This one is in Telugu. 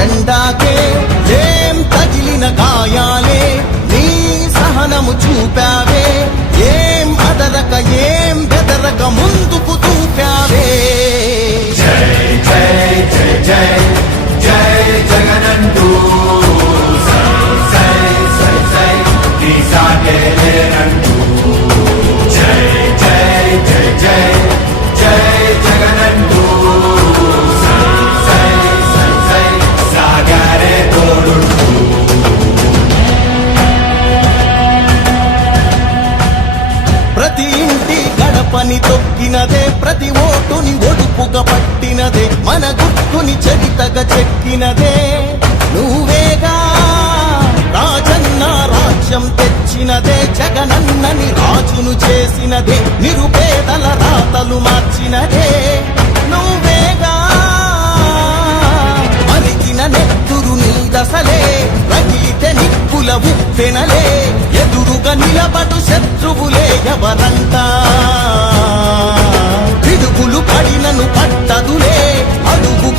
జెండాకే ఏం తగిలిన గాయాలే నీ సహనము చూపావే ఏం అదరక ఏం బెదరక ముందుకు చూపావే ప్రతి పట్టినదే ప్రతి ఓటుని ఒడుపుగా పట్టినదే మన గుర్తుని చరితగా చెక్కినదే. నువ్వేగా రాజన్న రాజ్యం తెచ్చినదే జగనన్నని రాజును చేసినదే నిరుపేదల రాతలు మార్చినదే. నువ్వేగా మరిగిన నెత్తురు నీ దశలే రగిలితే నిప్పుల ఉప్పెనలే ఎదురుగా నిలబడు శత్రువులే ఎవరంతా